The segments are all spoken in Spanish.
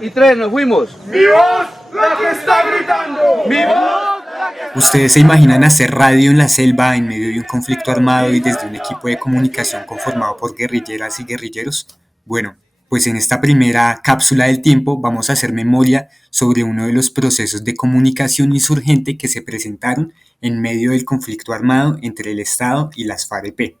y tres, nos fuimos. ¡Mi voz, la que está gritando! ¡Mi voz! ¿Ustedes se imaginan hacer radio en la selva en medio de un conflicto armado y desde un equipo de comunicación conformado por guerrilleras y guerrilleros? Bueno, pues en esta primera cápsula del tiempo vamos a hacer memoria sobre uno de los procesos de comunicación insurgente que se presentaron en medio del conflicto armado entre el Estado y las FAREP.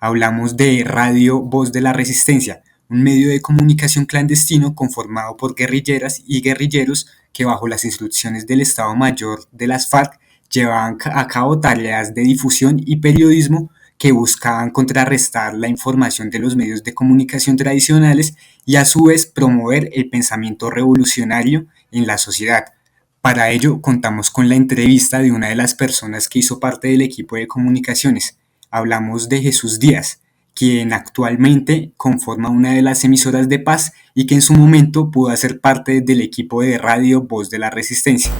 Hablamos de Radio Voz de la Resistencia, un medio de comunicación clandestino conformado por guerrilleras y guerrilleros que bajo las instrucciones del Estado Mayor de las FARC llevaban a cabo tareas de difusión y periodismo que buscaban contrarrestar la información de los medios de comunicación tradicionales y a su vez promover el pensamiento revolucionario en la sociedad. Para ello contamos con la entrevista de una de las personas que hizo parte del equipo de comunicaciones. Hablamos de Jesús Díaz, quien actualmente conforma una de las emisoras de paz y que en su momento pudo hacer parte del equipo de Radio Voz de la Resistencia.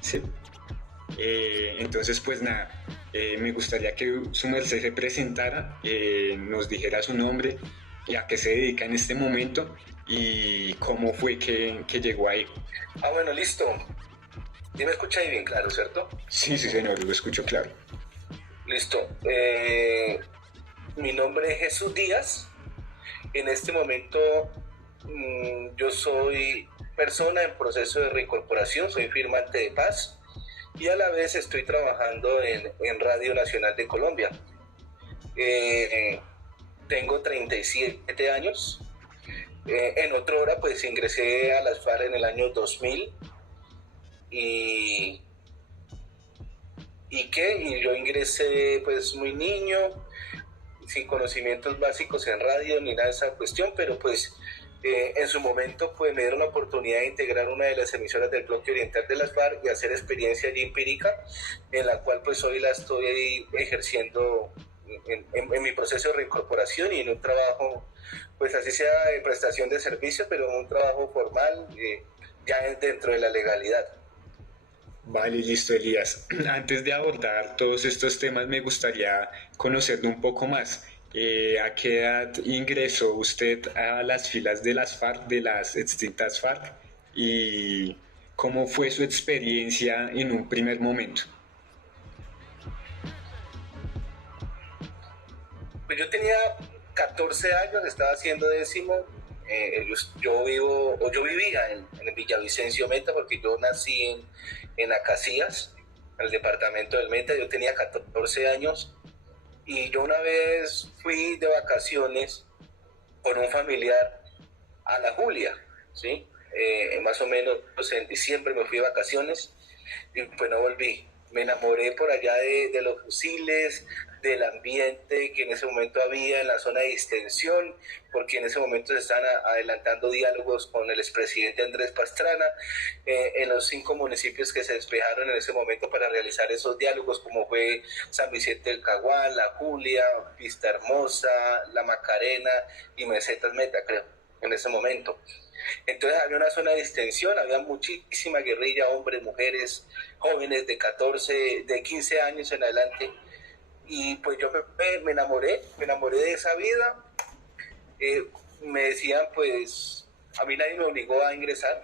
Sí. Entonces, pues nada, me gustaría que su merced se presentara, nos dijera su nombre y a qué se dedica en este momento y cómo fue que llegó ahí. Bueno, listo. ¿Sí me escucha ahí bien claro, cierto? Sí, señor, lo escucho claro. Listo. Mi nombre es Jesús Díaz. En este momento yo soy persona en proceso de reincorporación, soy firmante de paz y a la vez estoy trabajando en Radio Nacional de Colombia. Tengo 37 años. En otra hora pues ingresé a las FARC en el año 2000 y yo ingresé pues muy niño, sin conocimientos básicos en radio ni nada de esa cuestión, pero pues en su momento pues me dieron la oportunidad de integrar una de las emisoras del bloque oriental de las FARC y hacer experiencia allí empírica, en la cual pues hoy la estoy ejerciendo en mi proceso de reincorporación y en un trabajo, pues así sea de prestación de servicio, pero un trabajo formal ya dentro de la legalidad. Vale, listo, Elías. Antes de abordar todos estos temas, me gustaría conocerlo un poco más. ¿A qué edad ingresó usted a las filas de las FARC, de las extintas FARC? ¿Y cómo fue su experiencia en un primer momento? Pues yo tenía 14 años, estaba haciendo décimo. Yo vivía en Villavicencio, Meta, porque yo nací en Acacías, en el departamento del Meta. Yo tenía 14 años y yo una vez fui de vacaciones con un familiar a La Julia, ¿sí? Más o menos pues, en diciembre me fui de vacaciones y pues no volví. Me enamoré por allá de los fusiles, del ambiente que en ese momento había en la zona de distensión, porque en ese momento se están adelantando diálogos con el expresidente Andrés Pastrana, en los 5 municipios que se despejaron en ese momento para realizar esos diálogos, como fue San Vicente del Caguán, La Julia, Vista Hermosa, La Macarena y Mesetas Meta, creo, en ese momento. Entonces había una zona de distensión, había muchísima guerrilla, hombres, mujeres, jóvenes de 14, de 15 años en adelante, y pues yo me enamoré de esa vida. Me decían, pues, a mí nadie me obligó a ingresar,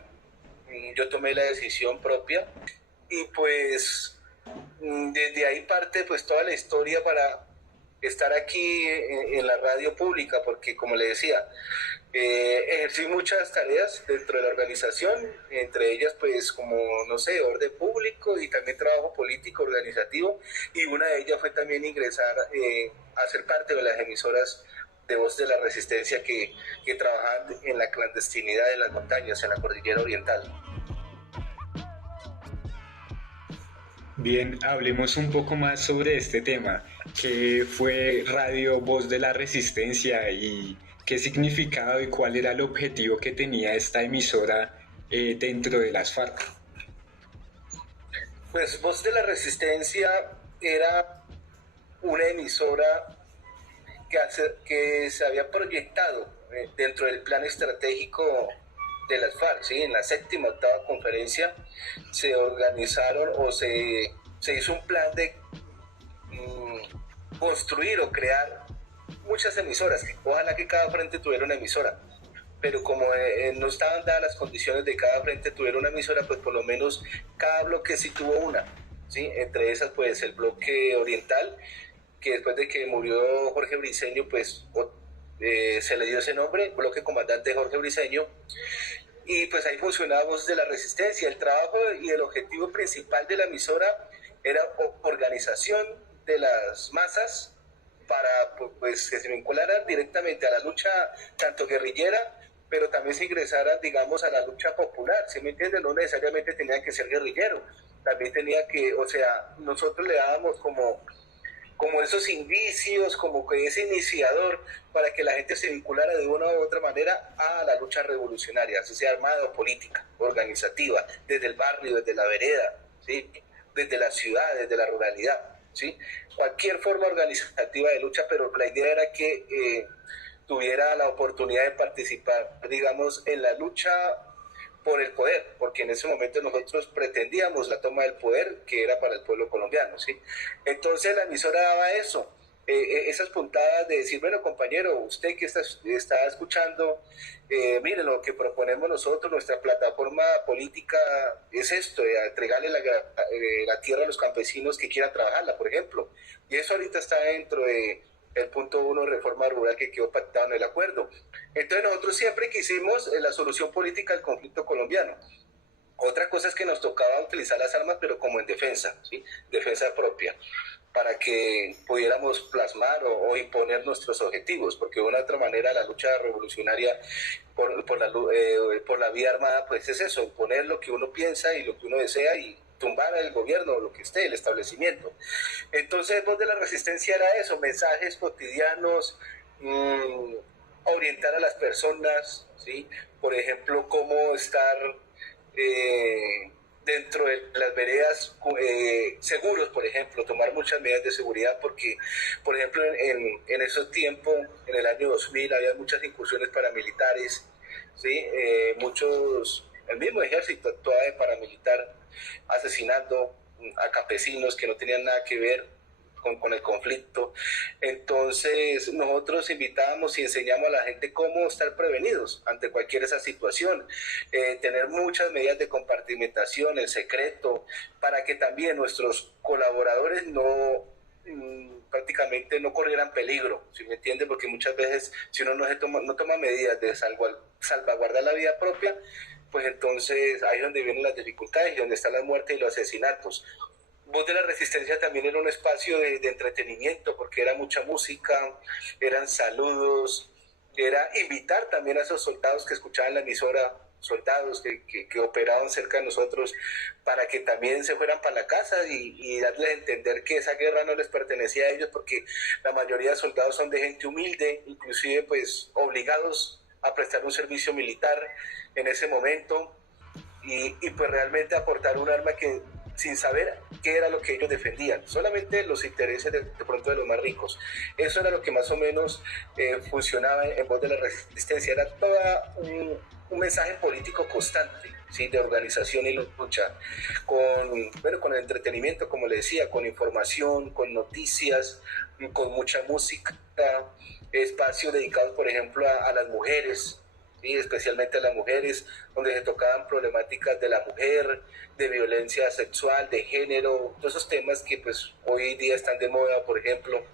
yo tomé la decisión propia, y pues desde ahí parte pues toda la historia para estar aquí en la radio pública, porque como le decía, ejercí muchas tareas dentro de la organización, entre ellas pues como, no sé, orden público y también trabajo político organizativo, y una de ellas fue también ingresar a ser parte de las emisoras de Voz de la Resistencia que trabajaban en la clandestinidad de las montañas, en la cordillera oriental. Bien, hablemos un poco más sobre este tema. ¿Qué fue Radio Voz de la Resistencia y qué significado y cuál era el objetivo que tenía esta emisora dentro de las FARC? Pues Voz de la Resistencia era una emisora que se había proyectado dentro del plan estratégico de las FARC, ¿sí? En la 7ª, 8ª conferencia se organizaron o se hizo un plan de construir o crear muchas emisoras. Ojalá que cada frente tuviera una emisora, pero como no estaban dadas las condiciones de cada frente, tuvieron una emisora, pues por lo menos cada bloque sí tuvo una, ¿sí? Entre esas, pues el bloque oriental, que después de que murió Jorge Briceño, pues se le dio ese nombre, bloque comandante Jorge Briceño, y pues ahí funcionaba Voz de la Resistencia. El trabajo y el objetivo principal de la emisora era organización de las masas para pues que se vincularan directamente a la lucha tanto guerrillera, pero también se ingresaran, digamos, a la lucha popular, ¿sí me entienden? No necesariamente tenía que ser guerrillero, también tenía que, o sea, nosotros le dábamos como esos indicios, como que ese iniciador para que la gente se vinculara de una u otra manera a la lucha revolucionaria, así sea armada o política, organizativa, desde el barrio, desde la vereda, ¿sí? Desde la ciudad, desde la ruralidad, ¿sí? Cualquier forma organizativa de lucha, pero la idea era que tuviera la oportunidad de participar, digamos, en la lucha por el poder, porque en ese momento nosotros pretendíamos la toma del poder que era para el pueblo colombiano, ¿sí? Entonces la emisora daba eso, esas puntadas de decir, bueno, compañero, usted que está escuchando, mire, lo que proponemos nosotros, nuestra plataforma política es esto, entregarle la tierra a los campesinos que quieran trabajarla, por ejemplo, y eso ahorita está dentro de el punto 1 reforma rural que quedó pactado en el acuerdo. Entonces nosotros siempre quisimos la solución política al conflicto colombiano. Otra cosa es que nos tocaba utilizar las armas, pero como en defensa, ¿sí? Defensa propia, para que pudiéramos plasmar o imponer nuestros objetivos, porque de una otra manera la lucha revolucionaria por la vía armada, pues es eso, imponer lo que uno piensa y lo que uno desea y tumbar el gobierno o lo que esté, el establecimiento. Entonces, Voz de la Resistencia era eso, mensajes cotidianos, orientar a las personas, ¿sí? Por ejemplo, cómo estar dentro de las veredas seguros, por ejemplo, tomar muchas medidas de seguridad, porque, por ejemplo, en esos tiempos, en el año 2000, había muchas incursiones paramilitares, ¿sí? El mismo ejército actuaba de paramilitar, asesinando a campesinos que no tenían nada que ver con el conflicto. Entonces nosotros invitábamos y enseñamos a la gente cómo estar prevenidos ante cualquier esa situación, tener muchas medidas de compartimentación, el secreto, para que también nuestros colaboradores prácticamente no corrieran peligro, ¿sí me entiende? Porque muchas veces si uno no toma medidas de salvaguardar la vida propia, pues entonces ahí es donde vienen las dificultades y donde están las muertes y los asesinatos. Voz de la Resistencia también era un espacio de entretenimiento, porque era mucha música, eran saludos, era invitar también a esos soldados que escuchaban la emisora, soldados que operaban cerca de nosotros, para que también se fueran para la casa y darles a entender que esa guerra no les pertenecía a ellos, porque la mayoría de soldados son de gente humilde, inclusive pues obligados a prestar un servicio militar en ese momento y pues realmente aportar un arma que sin saber qué era lo que ellos defendían, solamente los intereses de pronto de los más ricos. Eso era lo que más o menos funcionaba en Voz de la Resistencia, era todo un mensaje político constante, ¿sí? De organización y lucha, con el entretenimiento, como le decía, con información, con noticias, con mucha música, espacios dedicados, por ejemplo, a las mujeres, ¿sí? Especialmente a las mujeres, donde se tocaban problemáticas de la mujer, de violencia sexual, de género, todos esos temas que pues hoy día están de moda, por ejemplo,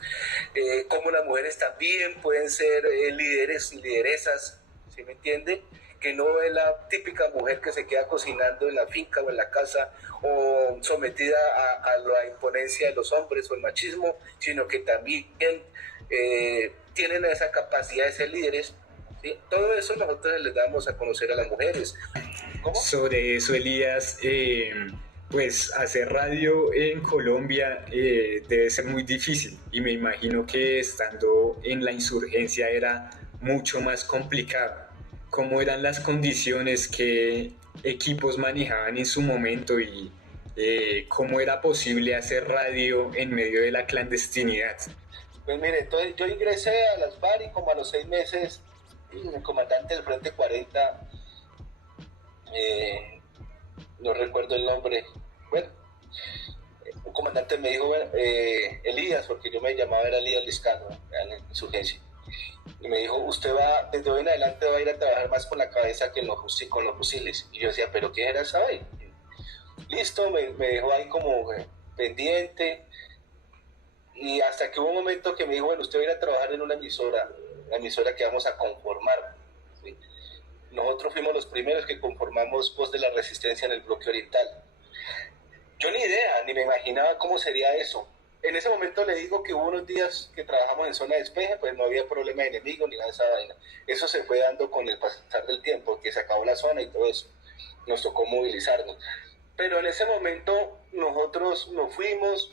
cómo las mujeres también pueden ser líderes y lideresas, ¿sí me entiende? Que no es la típica mujer que se queda cocinando en la finca o en la casa o sometida a la imponencia de los hombres o el machismo, sino que también tienen esa capacidad de ser líderes. ¿Sí? Todo eso nosotros les damos a conocer a las mujeres. ¿Cómo? Sobre eso, Elías, pues hacer radio en Colombia debe ser muy difícil y me imagino que estando en la insurgencia era mucho más complicado. ¿Cómo eran las condiciones? ¿Qué equipos manejaban en su momento? Y ¿cómo era posible hacer radio en medio de la clandestinidad? Pues mire, entonces yo ingresé a las FARC y como a los 6 meses el comandante del Frente 40, no recuerdo el nombre, bueno, un comandante me dijo, Elías, porque yo me llamaba era Elías Liscano, en la insurgencia, Y me dijo, usted va, desde hoy en adelante va a ir a trabajar más con la cabeza que con los fusiles. Y yo decía, ¿pero qué era esa vaina? Listo, me dejó ahí como pendiente. Y hasta que hubo un momento que me dijo, bueno, usted va a ir a trabajar en una emisora, la emisora que vamos a conformar. ¿Sí? Nosotros fuimos los primeros que conformamos Voz de la Resistencia en el bloque oriental. Yo ni idea, ni me imaginaba cómo sería eso. En ese momento le digo que hubo unos días que trabajamos en zona de despeje, pues no había problema de enemigos ni nada de esa vaina. Eso se fue dando con el pasar del tiempo, que se acabó la zona y todo eso. Nos tocó movilizarnos. Pero en ese momento nosotros nos fuimos,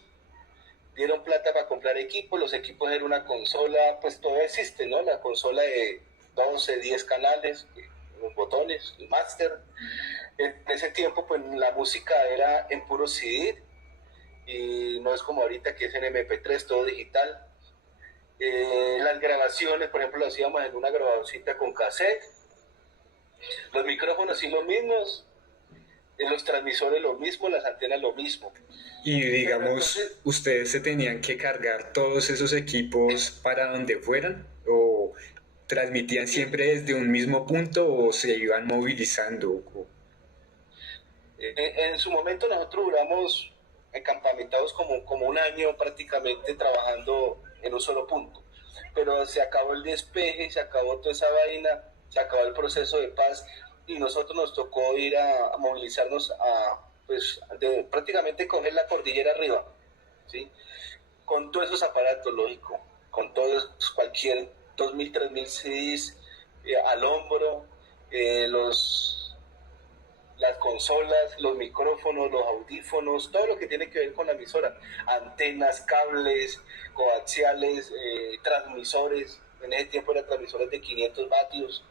dieron plata para comprar equipos, los equipos eran una consola, pues todavía existe, ¿no? La consola de 12, 10 canales, los botones, el máster. En ese tiempo, pues la música era en puro CD, y no es como ahorita que es en MP3, todo digital. Las grabaciones, por ejemplo, lo hacíamos en una grabadorcita con cassette. Los micrófonos sí los mismos, los transmisores lo mismo, las antenas lo mismo. Y digamos, Entonces, ¿ustedes se tenían que cargar todos esos equipos para donde fueran? ¿O transmitían siempre desde un mismo punto o se iban movilizando? en su momento nosotros duramos encampamentados como un año prácticamente trabajando en un solo punto, pero se acabó el despeje, se acabó toda esa vaina, se acabó el proceso de paz y nosotros nos tocó ir a movilizarnos pues, prácticamente coger la cordillera arriba, ¿sí? Con todos esos aparatos, lógico, con todos, cualquier 2.000, 3.000 CDs al hombro, las consolas, los micrófonos, los audífonos, todo lo que tiene que ver con la emisora, antenas, cables, coaxiales, transmisores. En ese tiempo eran transmisores de 500 vatios,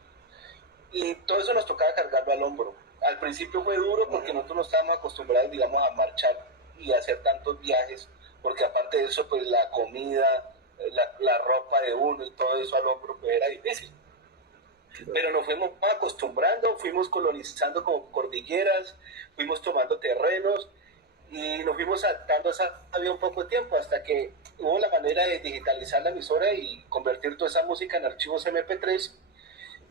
y todo eso nos tocaba cargarlo al hombro. Al principio fue duro porque nosotros no estábamos acostumbrados, digamos, a marchar y a hacer tantos viajes, porque aparte de eso, pues la comida, la ropa de uno y todo eso al hombro, pues era difícil. Pero nos fuimos acostumbrando, fuimos colonizando como cordilleras, fuimos tomando terrenos y nos fuimos adaptando. Había un poco de tiempo hasta que hubo la manera de digitalizar la emisora y convertir toda esa música en archivos MP3,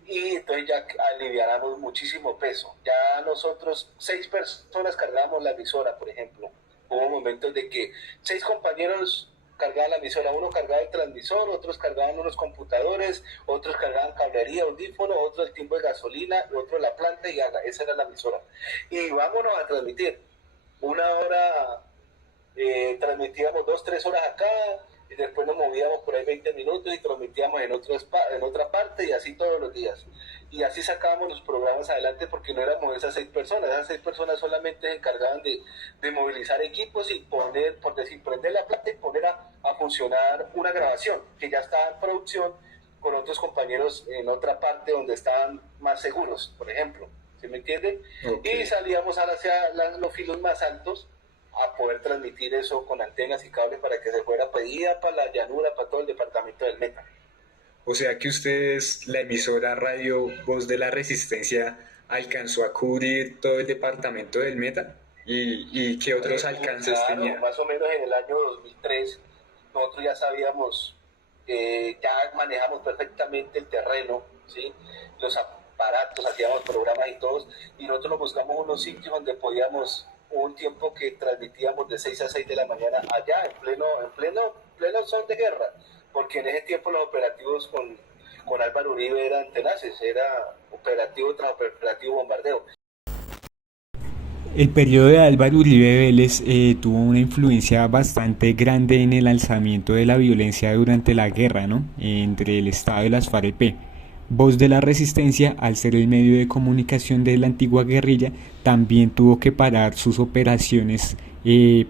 y entonces ya aliviáramos muchísimo peso. Ya nosotros 6 personas cargábamos la emisora, por ejemplo. Hubo momentos de que 6 compañeros cargaban la emisora, uno cargaba el transmisor, otros cargaban unos computadores, otros cargaban cablería, audífono, otro el timbre de gasolina, otro la planta, y esa era la emisora. Y vámonos a transmitir. Una hora transmitíamos 2, 3 horas acá, y después nos movíamos por ahí 20 minutos y transmitíamos en otra parte, y así todos los días. Y así sacábamos los programas adelante, porque no éramos esas 6 personas. Esas 6 personas solamente se encargaban de movilizar equipos y poner, por decir, prender la plata y poner a funcionar una grabación que ya estaba en producción con otros compañeros en otra parte donde estaban más seguros, por ejemplo. ¿Sí me entienden? Okay. Y salíamos hacia los filos más altos a poder transmitir eso con antenas y cables para que se fuera pedida para la llanura, para todo el departamento del Meta. O sea que ustedes, la emisora Radio Voz de la Resistencia, alcanzó a cubrir todo el departamento del Meta. ¿Y qué otros alcances tenía? Más o menos en el año 2003 nosotros ya sabíamos, ya manejamos perfectamente el terreno, ¿sí? Los aparatos, hacíamos programas y todos, y nosotros nos buscamos unos sitios donde podíamos, un tiempo que transmitíamos de 6 a 6 de la mañana allá, en pleno son de guerra, porque en ese tiempo los operativos con Álvaro Uribe eran tenaces, era operativo tras operativo bombardeo. El periodo de Álvaro Uribe Vélez tuvo una influencia bastante grande en el alzamiento de la violencia durante la guerra, ¿no? Entre el Estado y las FARC-EP. Voz de la Resistencia, al ser el medio de comunicación de la antigua guerrilla, también tuvo que parar sus operaciones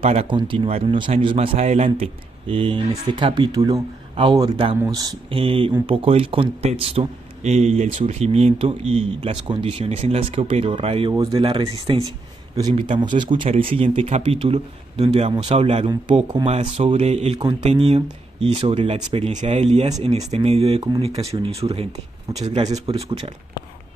para continuar unos años más adelante. En este capítulo abordamos un poco del contexto y el surgimiento y las condiciones en las que operó Radio Voz de la Resistencia. Los invitamos a escuchar el siguiente capítulo, donde vamos a hablar un poco más sobre el contenido y sobre la experiencia de Elías en este medio de comunicación insurgente. Muchas gracias por escuchar.